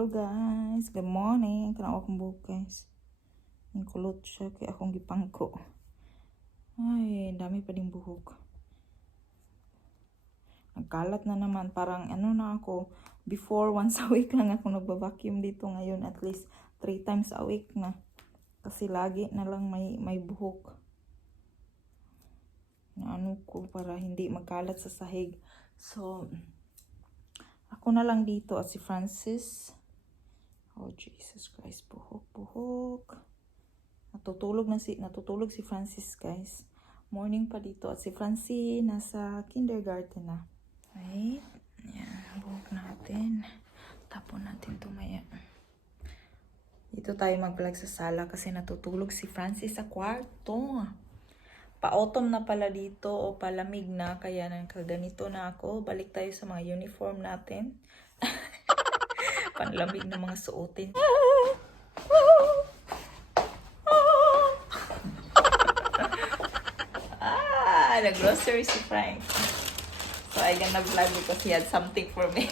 Hello guys, good morning. Kanang akong buhok guys. Ang kulot siya kaya akong gipangko. Ay, dami pa ding buhok. Nagkalat na naman, parang ano na ako. Before, once a week lang ako nagba-vacuum dito. Ngayon, at least 3 times a week na. Kasi lagi na lang may buhok. Na ano ko, para hindi magkalat sa sahig. So, ako na lang dito at si Francis. Oh, Jesus Christ. Buhok. Natutulog si Francis, guys. Morning pa dito. At si Francis nasa kindergarten na. Right? Yan. Buhok natin. Tapon natin tumaya. Dito tayo mag-vlog sa sala kasi natutulog si Francis sa kwarto. Pa-autumn na pala dito o palamig na. Kaya nagkaganito na ako. Balik tayo sa mga uniform natin. Panlamig na mga suotin. Nag-grocery si Frank. So I gonna vlog because he had something for me.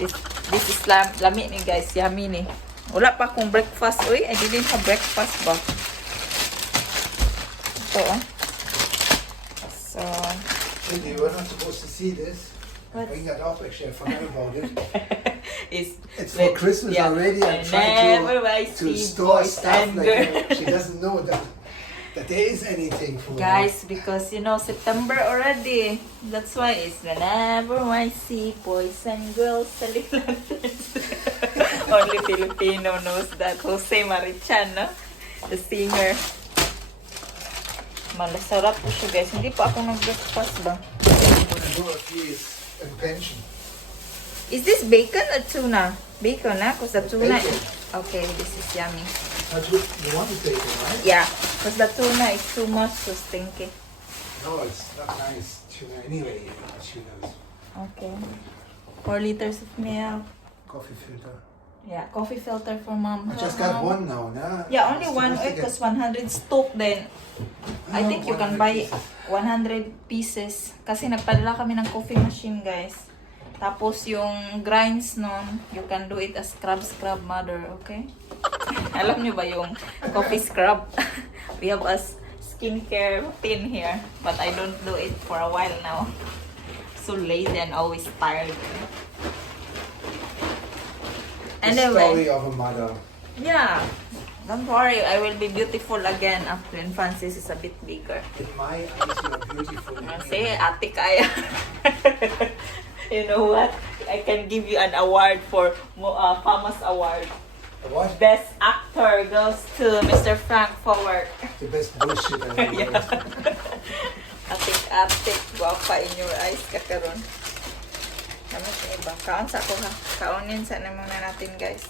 This is lami ni guys. Yummy ni. Wala pa akong breakfast. Uy, I didn't have breakfast ba? Ito So. Cindy, we're not supposed to see this. What? Bring that up, actually, I forgot about it. It's for Christmas already. I'm trying to store stuff like she doesn't know that there is anything for guys, because you know September already. That's why it's whenever I see boys and girls selling lanterns. Only Filipino knows that. Jose Marichan, no? The singer. Malasarap po siya guys. Hindi pa ako nag-breakfast ba? And pension. Is this bacon or tuna? Bacon, na? Because the tuna. Bacon. Okay, this is yummy. You want to take it, right? Yeah, because the tuna is too much so stinky. No, it's not nice tuna anyway. Tuna's. Okay. 4 liters of milk. Coffee filter. Yeah, coffee filter for mom. I just got one now, nah? Yeah, only one because 100 stock then. I think you can buy 100 pieces. Kasi nagpadala kami ng coffee machine, guys. Tapos yung grinds nun, you can do it as scrub mother, okay? Alam niyo ba yung coffee scrub? We have a skincare routine here, but I don't do it for a while now. So lazy and always tired. The story of a mother. Yeah. Don't worry, I will be beautiful again after Francis is a bit bigger. In my eyes, you are beautiful. Say, ate kaya. You know what? I can give you an award for famous award. What? Best actor goes to Mr. Frank Forward. The best bullshit I've ever heard. Atik, guwapa in your eyes kakaron. Naman sa iba. Kaon sa ako ha. Kaonin sa naman na natin guys.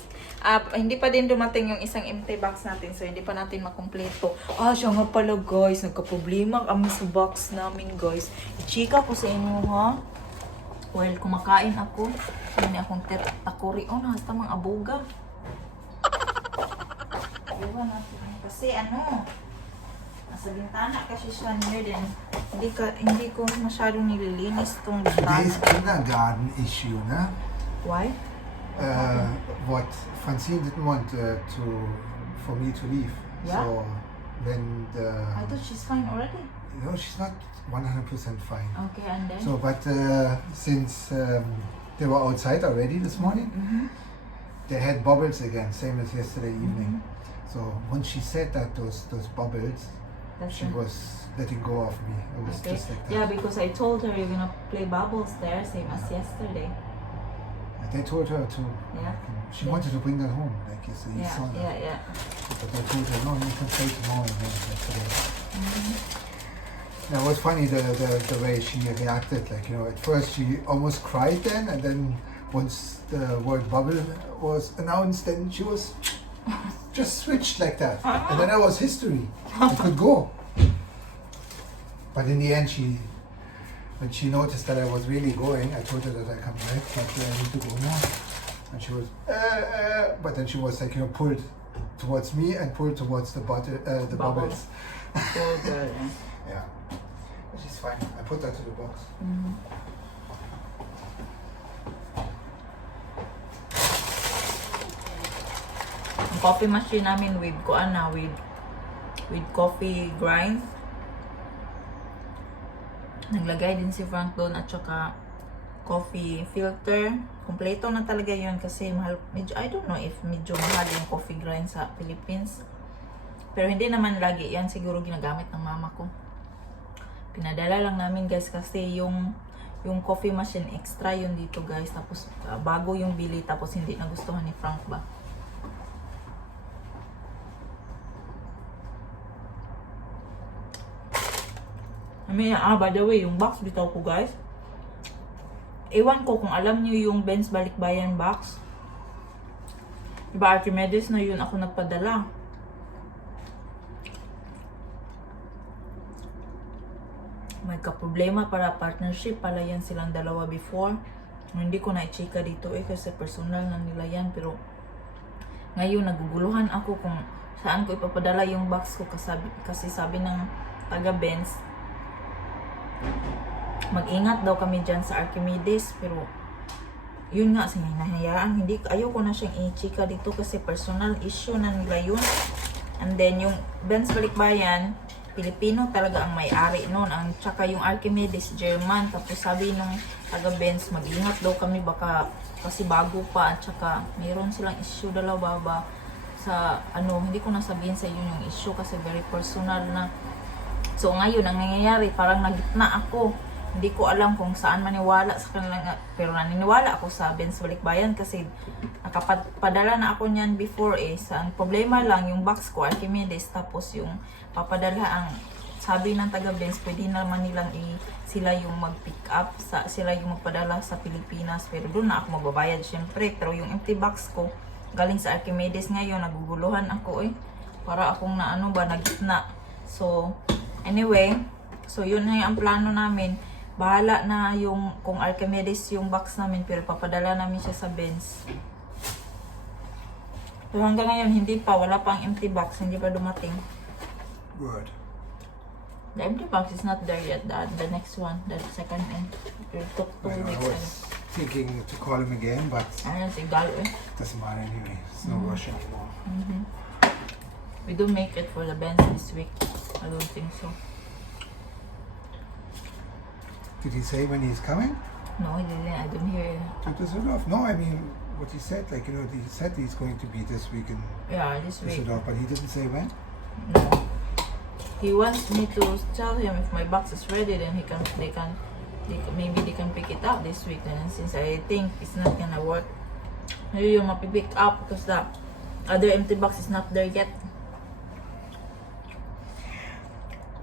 Hindi pa din dumating yung isang empty box natin. So, hindi pa natin makumpleto. Siya nga pala guys. Nagka-problema kami sa box namin guys. I-chika ko sa inyo ha. Well, kumakain ako. Hindi akong takuri. Hasta mga abuga. Iwan natin. Kasi nasa bintana kasi siya near din. Hindi ko masyadong nililinis itong bintana. Today's kindergarten issue, na? Why? What Francine didn't want for me to leave. Yeah? So when I thought she's fine already. no, she's not 100% fine. Okay, and then? So, but since they were outside already this morning, they had bubbles again, same as yesterday evening. So when she said that those bubbles, she was letting go of me. It was just like that. Yeah, because I told her you're gonna play bubbles there, same as yesterday. They told her to. Yeah. She wanted to bring that home, like you see. Yeah. But they told her, no, you can play tomorrow. Like today. Now, it was funny the way she reacted. Like, you know, at first she almost cried then, and then once the word bubble was announced, then she was just switched like that. And then that was history. It could go. But in the end, when she noticed that I was really going, I told her that I come back, but I need to go now. And she was, but then she was like, you know, pulled towards me and pulled towards the bubbles. So good. Yeah. But she's fine. I put that to the box. Ang coffee machine namin with with coffee grind. Naglagay din si Frank doon at saka coffee filter. Kompleto na talaga yun kasi mahal, medyo, I don't know if medyo mahal yung coffee grind sa Philippines. Pero hindi naman lagi yan, siguro ginagamit ng mama ko. Pinadala lang namin guys kasi yung coffee machine extra yun dito guys. Tapos bago yung bili tapos hindi nagustuhan ni Frank ba. By the way, yung box bitaw ko guys. Ewan ko kung alam niyo yung Ben's Balikbayan box. Diba Archimedes na yun ako nagpadala. May kaproblema para partnership pala yan silang dalawa before. Hindi ko na-chika dito kasi personal na nila yan. Pero ngayon naguguluhan ako kung saan ko ipapadala yung box ko kasi sabi ng taga Ben's mag-ingat daw kami dyan sa Archimedes, pero yun nga, hinahayaan, ayaw ko na siyang i-chika dito kasi personal issue na nila yun. And then yung Ben's Balikbayan, Pilipino talaga ang may-ari nun, tsaka yung Archimedes, German. Tapos sabi nung taga Ben's, mag-ingat daw kami baka kasi bago pa, at tsaka mayroon silang issue dalawa ba sa hindi ko na sabihin sa inyo yung issue kasi very personal na. So ngayon, ang nangyayari, parang nagitna ako. Hindi ko alam kung saan maniwala sa kanila, pero naniniwala ako sa Ben's Balikbayan kasi nakapadala na ako niyan before Ang problema lang, yung box ko, Archimedes, tapos yung papadala ang sabi ng taga Ben's, pwede naman nilang sila yung mag-pick up, sila yung magpadala sa Pilipinas, pero doon na ako magbabayad syempre. Pero yung empty box ko, galing sa Archimedes ngayon, naguguluhan ako para akong nagitna. So, anyway, so yun na ang plano namin. Bahala na yung kung Archimedes yung box namin, pero papadala namin siya sa Ben's. Pero hanggang ngayon hindi pa, wala pa ang empty box, hindi pa dumating. Good. The empty box is not there yet. The next one, the second end. It took 2 I weeks. was thinking to call him again, but Sigal doesn't matter anyway. It's no rush anymore. We don't make it for the Ben's this week. I don't think so. Did he say when he's coming? No, he didn't. I don't hear it. To Düsseldorf? No, I mean what he said. Like, he said he's going to be this week in Yeah, this week. Düsseldorf, but he didn't say when. No. He wants me to tell him if my box is ready, then maybe they can pick it up this week. And since I think it's not gonna work, maybe you might pick up because the other empty box is not there yet.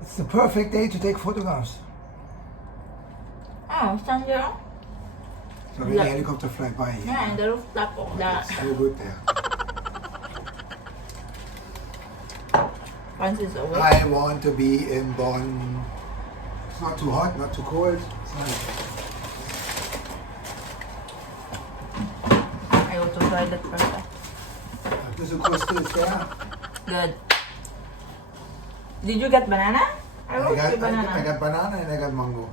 It's the perfect day to take photographs. Oh, stand here. So when the helicopter fly by. Yeah, and the rooftop of the. It's so good there. Once it's away. I want to be in Bonn. It's not too hot, not too cold. It's nice. I want to try that first. Düsseldorf is there. Good. Did you get banana? I wrote you banana. I got banana and I got mango.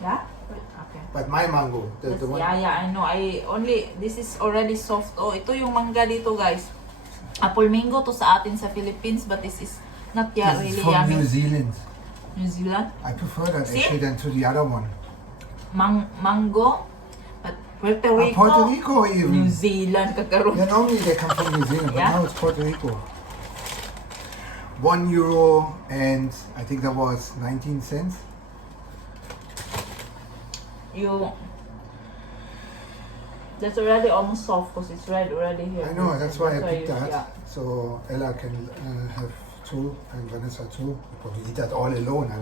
Yeah? Okay. But my mango, the one. Yeah, I know. This is already soft. Oh, ito yung mangga dito, guys. Apple mango to sa atin sa Philippines, but this is not yet This is really from yummy. New Zealand. New Zealand? I prefer that See? actually than to the other one. Mango, but Puerto Rico. Puerto Rico even. New Zealand, kakaroon. Yeah, normally they come from New Zealand, but Yeah? now it's Puerto Rico. €1 and I think that was 19 cents. That's already almost soft because it's red already here. I know, that's why I picked you- that. yeah. So Ella can have 2 and Vanessa 2. I probably eat that all alone.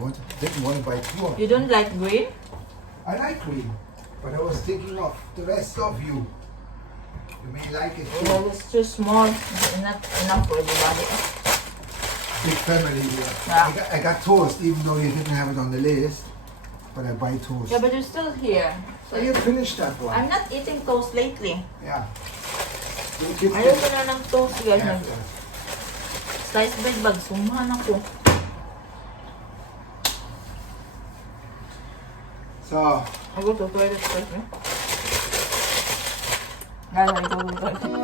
Didn't want to buy 2. You don't like green? I like green, but I was thinking of the rest of you. You may like it too. Well, it's too small. It's not enough for everybody. Big family here. Yeah. I got toast, even though you didn't have it on the list. But I buy toast. Yeah, but you're still here. So you finished that one. I'm not eating toast lately. Yeah. You kids Ayoko get- na ng toast, guys. Yeah, Slice bread bag, sumhan ako. So, I go to toilet first, eh? Guys, I go to toilet.